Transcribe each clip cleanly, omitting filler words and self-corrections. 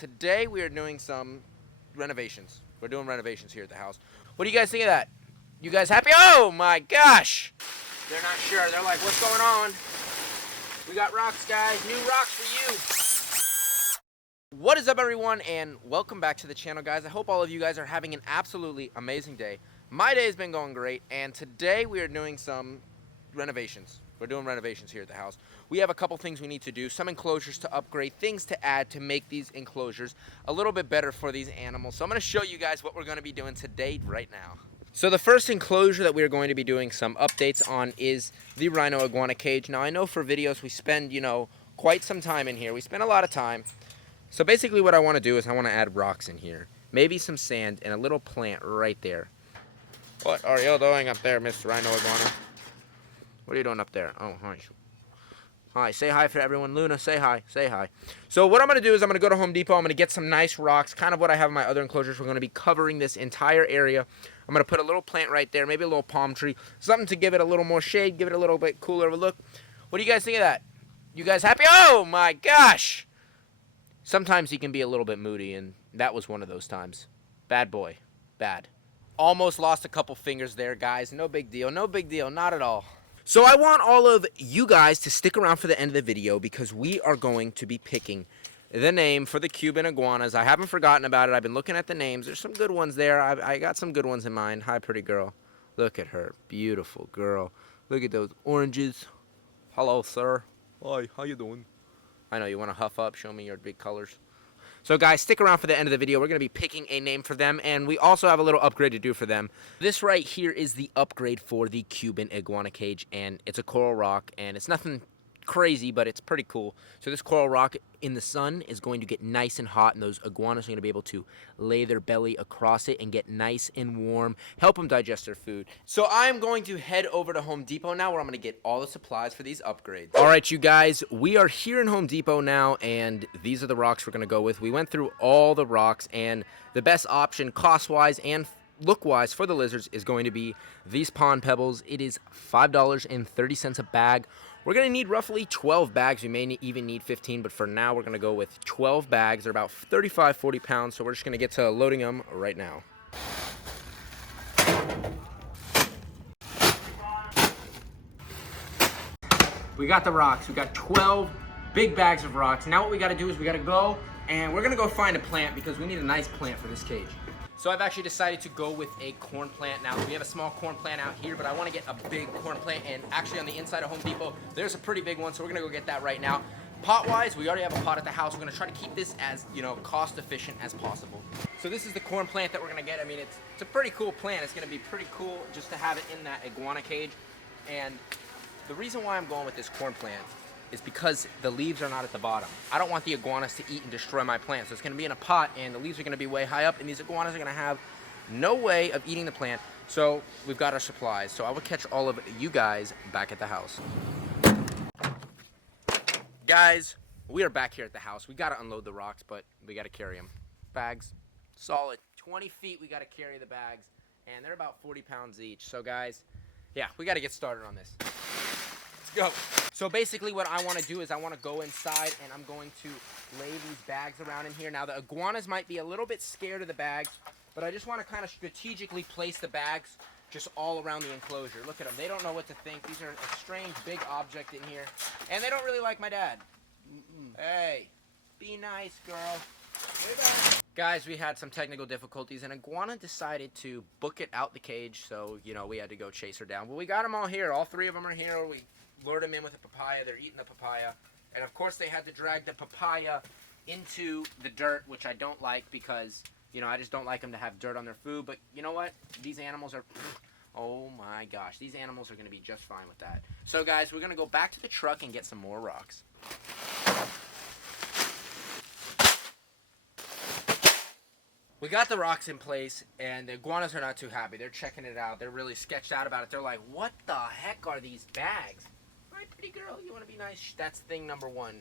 Today we are doing some renovations. We're doing renovations here at the house. What do you guys think of that? You guys happy? Oh my gosh! They're not sure. They're like, what's going on? We got rocks, guys. New rocks for you. What is up, everyone, and welcome back to the channel, guys. I hope all of you guys are having an absolutely amazing day. My day has been going great, and today we are doing some renovations. We're doing renovations here at the house. We have a couple things we need to do, some enclosures to upgrade, things to add to make these enclosures a little bit better for these animals. So I'm going to show you guys what we're going to be doing today right now. So the first enclosure that we're going to be doing some updates on is the Rhino iguana cage. Now I know for videos we spend, quite some time in here. We spend a lot of time. So basically what I want to do is I want to add rocks in here. Maybe some sand and a little plant right there. What are you doing up there, Mr. Rhino iguana? What are you doing up there? Oh, hi. Hi, say hi for everyone. Luna, say hi. Say hi. So what I'm going to do is I'm going to go to Home Depot. I'm going to get some nice rocks, kind of what I have in my other enclosures. We're going to be covering this entire area. I'm going to put a little plant right there, maybe a little palm tree, something to give it a little more shade, give it a little bit cooler of a look. What do you guys think of that? You guys happy? Oh, my gosh. Sometimes he can be a little bit moody, and that was one of those times. Bad boy. Bad. Almost lost a couple fingers there, guys. No big deal. No big deal. Not at all. So I want all of you guys to stick around for the end of the video because we are going to be picking the name for the Cuban iguanas. I haven't forgotten about it. I've been looking at the names. There's some good ones there. I got some good ones in mind. Hi, pretty girl. Look at her. Beautiful girl. Look at those oranges. Hello, sir. Hi, how you doing? I know you want to huff up. Show me your big colors. So guys, stick around for the end of the video. We're going to be picking a name for them, and we also have a little upgrade to do for them. This right here is the upgrade for the Cuban iguana cage, and it's a coral rock, and it's nothing crazy, but it's pretty cool. So this coral rock in the sun is going to get nice and hot, and those iguanas are going to be able to lay their belly across it and get nice and warm, help them digest their food. So I'm going to head over to Home Depot now, where I'm going to get all the supplies for these upgrades. All right, you guys, we are here in Home Depot now, and these are the rocks we're going to go with. We went through all the rocks, and the best option cost-wise and look-wise for the lizards is going to be these pond pebbles. It is $5.30 a bag. We're going to need roughly 12 bags. We may even need 15, but for now we're going to go with 12 bags. They're about 35-40 pounds, so we're just going to get to loading them right now. We got the rocks. We got 12 big bags of rocks. Now what we got to do is we got to go, and we're going to go find a plant because we need a nice plant for this cage. So I've actually decided to go with a corn plant. Now, we have a small corn plant out here, but I want to get a big corn plant, and actually on the inside of Home Depot, there's a pretty big one, so we're going to go get that right now. Pot-wise, we already have a pot at the house. We're going to try to keep this as, cost-efficient as possible. So this is the corn plant that we're going to get. I mean, it's a pretty cool plant. It's going to be pretty cool just to have it in that iguana cage. And the reason why I'm going with this corn plant is because the leaves are not at the bottom. I don't want the iguanas to eat and destroy my plant. So it's going to be in a pot, and the leaves are going to be way high up, and these iguanas are going to have no way of eating the plant. So we've got our supplies. So I will catch all of you guys back at the house. Guys, we are back here at the house. We got to unload the rocks, but we got to carry them. Bags, solid 20 feet we got to carry the bags, and they're about 40 pounds each. So guys, yeah, we got to get started on this. Go. So basically what I want to do is I want to go inside, and I'm going to lay these bags around in here. Now the iguanas might be a little bit scared of the bags, but I just want to kind of strategically place the bags just all around the enclosure. Look at them. They don't know what to think. These are a strange big object in here, and they don't really like my dad. Hey, be nice, girl. Way back. Guys, we had some technical difficulties, and Iguana decided to book it out the cage, so, we had to go chase her down. But we got them all here. All three of them are here. We lured them in with a papaya. They're eating the papaya. And, of course, they had to drag the papaya into the dirt, which I don't like because, I just don't like them to have dirt on their food. But you know what? These animals are... Oh, my gosh. These animals are going to be just fine with that. So, guys, we're going to go back to the truck and get some more rocks. We got the rocks in place, and the iguanas are not too happy. They're checking it out. They're really sketched out about it. They're like, what the heck are these bags? All right, pretty girl, you want to be nice? That's thing number one.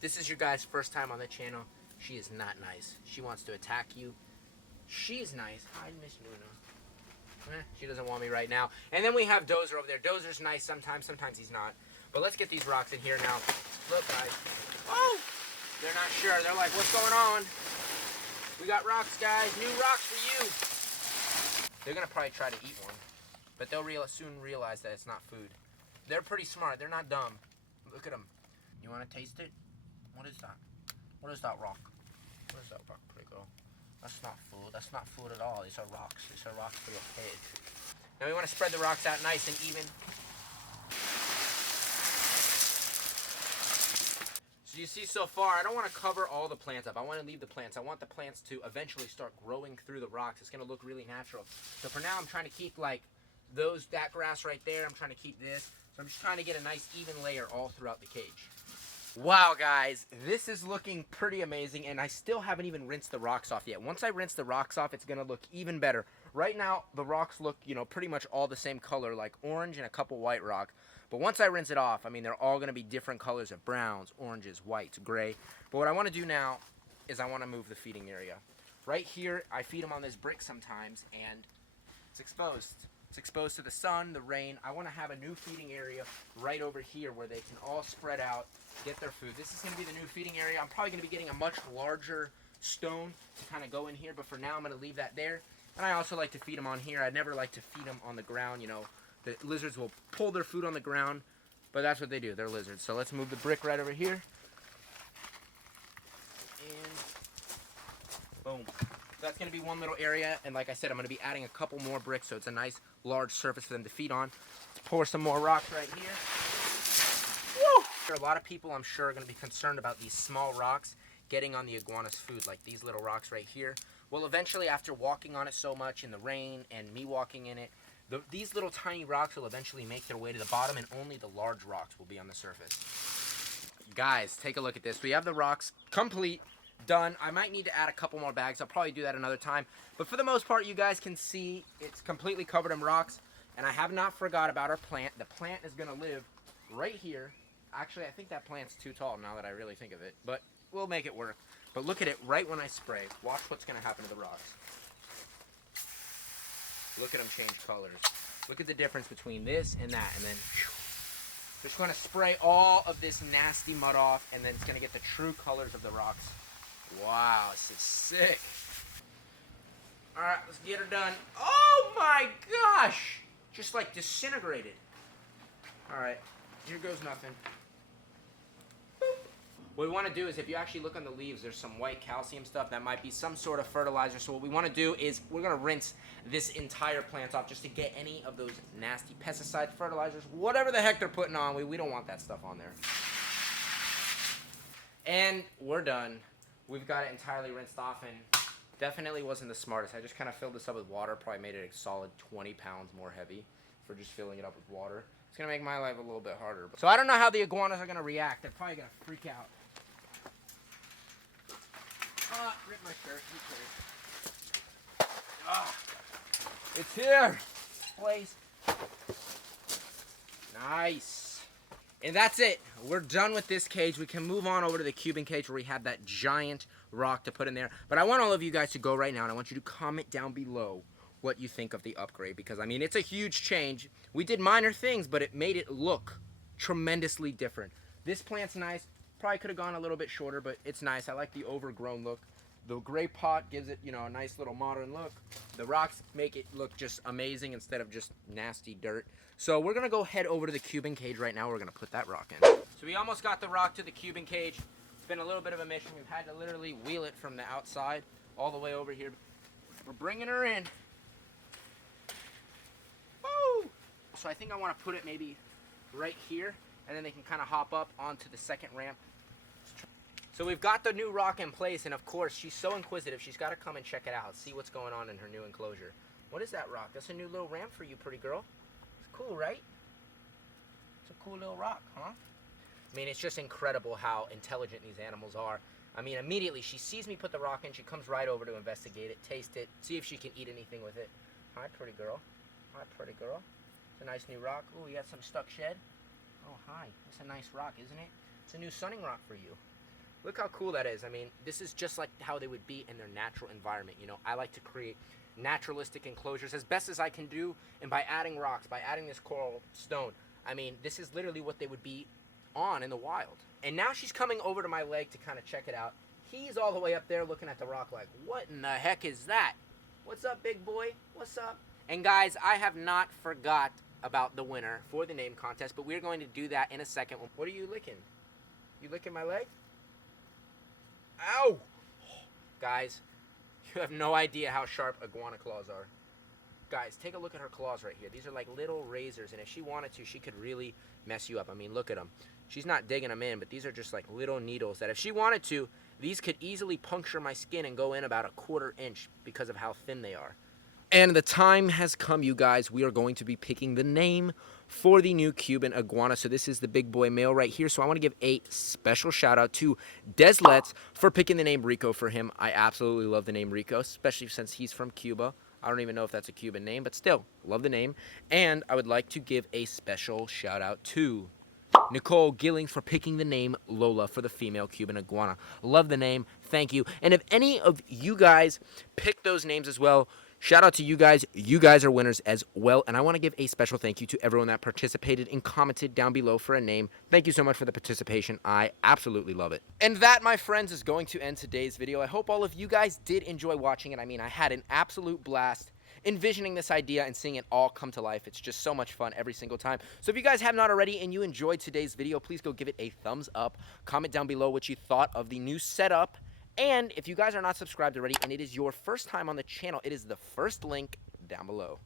This is your guys' first time on the channel. She is not nice. She wants to attack you. She's nice. Hi, Miss Luna. She doesn't want me right now. And then we have Dozer over there. Dozer's nice sometimes. Sometimes he's not. But let's get these rocks in here now. Look, guys. Oh! They're not sure. They're like, what's going on? We got rocks, guys. New rocks for you. They're gonna probably try to eat one, but they'll soon realize that it's not food. They're pretty smart. They're not dumb. Look at them. You want to taste it? What is that? What is that rock? What is that rock, pretty girl? That's not food. That's not food at all. These are rocks. These are rocks for your pig. Now we want to spread the rocks out nice and even. So you see so far, I don't want to cover all the plants up. I want to leave the plants. I want the plants to eventually start growing through the rocks. It's going to look really natural. So for now, I'm trying to keep like that grass right there. I'm trying to keep this. So I'm just trying to get a nice even layer all throughout the cage. Wow, guys, this is looking pretty amazing, and I still haven't even rinsed the rocks off yet. Once I rinse the rocks off, it's going to look even better. Right now, the rocks look, pretty much all the same color, like orange and a couple white rock. But once I rinse it off, I mean, they're all going to be different colors of browns, oranges, whites, gray. But what I want to do now is I want to move the feeding area. Right here, I feed them on this brick sometimes, and it's exposed. It's exposed to the sun, the rain. I want to have a new feeding area right over here where they can all spread out, get their food. This is going to be the new feeding area. I'm probably going to be getting a much larger stone to kind of go in here, but for now I'm going to leave that there. And I also like to feed them on here. I never like to feed them on the ground. The lizards will pull their food on the ground, but that's what they do. They're lizards. So let's move the brick right over here. And boom. That's going to be one little area, and like I said, I'm going to be adding a couple more bricks so it's a nice large surface for them to feed on. Let's pour some more rocks right here. Woo! There are a lot of people, I'm sure, are going to be concerned about these small rocks getting on the iguana's food, like these little rocks right here. Well, eventually, after walking on it so much in the rain and me walking in it, these little tiny rocks will eventually make their way to the bottom, and only the large rocks will be on the surface. Guys, take a look at this. We have the rocks complete. Done. I might need to add a couple more bags. I'll probably do that another time. But for the most part, you guys can see it's completely covered in rocks. And I have not forgot about our plant. The plant is going to live right here. Actually, I think that plant's too tall now that I really think of it. But we'll make it work. But look at it right when I spray. Watch what's going to happen to the rocks. Look at them change colors. Look at the difference between this and that. And then just going to spray all of this nasty mud off. And then it's going to get the true colors of the rocks. Wow, this is sick. Alright, let's get her done. Oh my gosh! Just like disintegrated. Alright, here goes nothing. Boop. What we want to do is, if you actually look on the leaves, there's some white calcium stuff that might be some sort of fertilizer. So what we want to do is we're going to rinse this entire plant off just to get any of those nasty pesticides, fertilizers, whatever the heck they're putting on. We don't want that stuff on there. And we're done. We've got it entirely rinsed off, and definitely wasn't the smartest. I just kind of filled this up with water, probably made it a solid 20 pounds more heavy for just filling it up with water. It's going to make my life a little bit harder. So I don't know how the iguanas are going to react. They're probably going to freak out. Rip my shirt. Who cares? It's here. Place. Nice. And that's it. We're done with this cage. We can move on over to the Cuban cage where we have that giant rock to put in there. But I want all of you guys to go right now, and I want you to comment down below what you think of the upgrade. Because, I mean, it's a huge change. We did minor things, but it made it look tremendously different. This plant's nice. Probably could have gone a little bit shorter, but it's nice. I like the overgrown look. The gray pot gives it, a nice little modern look. The rocks make it look just amazing instead of just nasty dirt. So we're going to go head over to the Cuban cage right now. We're going to put that rock in. So we almost got the rock to the Cuban cage. It's been a little bit of a mission. We've had to literally wheel it from the outside all the way over here. We're bringing her in. Woo! So I think I want to put it maybe right here, and then they can kind of hop up onto the second ramp. So we've got the new rock in place, and of course, she's so inquisitive, she's got to come and check it out, see what's going on in her new enclosure. What is that rock? That's a new little ramp for you, pretty girl. It's cool, right? It's a cool little rock, huh? I mean, it's just incredible how intelligent these animals are. I mean, immediately, she sees me put the rock in, she comes right over to investigate it, taste it, see if she can eat anything with it. Hi, pretty girl. Hi, pretty girl. It's a nice new rock. Ooh, you got some stuck shed. Oh, hi. That's a nice rock, isn't it? It's a new sunning rock for you. Look how cool that is. I mean, this is just like how they would be in their natural environment. I like to create naturalistic enclosures as best as I can do, and by adding rocks, by adding this coral stone, I mean, this is literally what they would be on in the wild. And now she's coming over to my leg to kind of check it out. He's all the way up there looking at the rock like, what in the heck is that? What's up, big boy? What's up? And guys, I have not forgot about the winner for the name contest, but we're going to do that in a second. What are you licking? You licking my leg? Ow! Guys, you have no idea how sharp iguana claws are. Guys, take a look at her claws right here. These are like little razors, and if she wanted to, she could really mess you up. I mean, look at them. She's not digging them in, but these are just like little needles that if she wanted to, these could easily puncture my skin and go in about a 1/4 inch because of how thin they are. And the time has come, you guys. We are going to be picking the name for the new Cuban iguana. So this is the big boy male right here. So I want to give a special shout out to Deslet's for picking the name Rico for him. I absolutely love the name Rico, especially since he's from Cuba. I don't even know if that's a Cuban name, but still, love the name. And I would like to give a special shout out to Nicole Gilling for picking the name Lola for the female Cuban iguana. Love the name. Thank you. And if any of you guys picked those names as well, shout out to you guys. You guys are winners as well. And I want to give a special thank you to everyone that participated and commented down below for a name. Thank you so much for the participation. I absolutely love it. And that, my friends, is going to end today's video. I hope all of you guys did enjoy watching it. I mean, I had an absolute blast envisioning this idea and seeing it all come to life. It's just so much fun every single time. So if you guys have not already and you enjoyed today's video, please go give it a thumbs up. Comment down below what you thought of the new setup. And if you guys are not subscribed already and it is your first time on the channel, it is the first link down below.